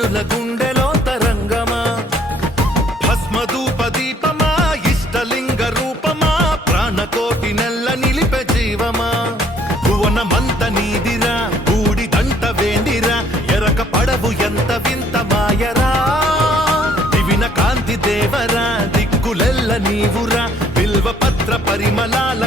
జనుల గుండెలో తరంగమా భస్మధూప దీపమా ఇష్టలింగ రూపమా ప్రాణకోటి నెల్ల నిలిపే జీవమా భువనమంత నీదిరా బూడిదంట వేందిరా ఎరక పడవు ఎంత వింత మాయరా దివిన కాంతి దేవరా దిక్కులెల్ల నీవురా బిల్వ పత్ర పరిమళాల